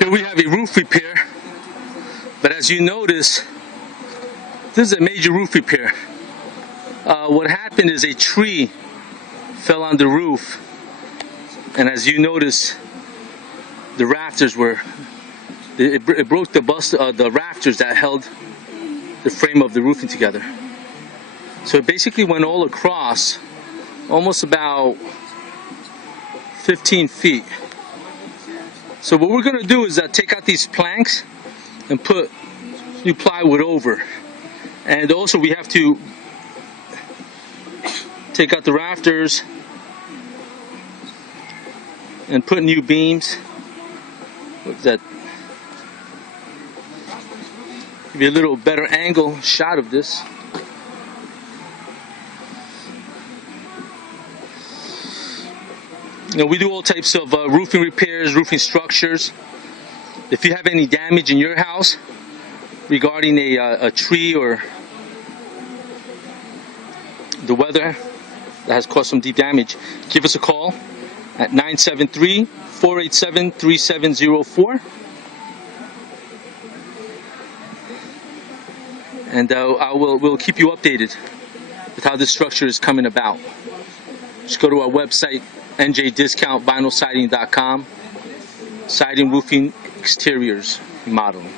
Here we have a roof repair, but as you notice, this is a major roof repair. What happened is a tree fell on the roof, and as you notice, the rafters it broke the rafters that held the frame of the roofing together. So it basically went all across, almost about 15 feet. So what we're going to do is take out these planks and put new plywood over. And also we have to take out the rafters and put new beams. What's that? Give you a little better angle shot of this. You know, we do all types of roofing repairs, roofing structures. If you have any damage in your house regarding a tree or the weather that has caused some deep damage, give us a call at 973-487-3704. And we'll keep you updated with how this structure is coming about. Just go to our website, njdiscountvinylsiding.com. Siding, roofing, exteriors, remodeling.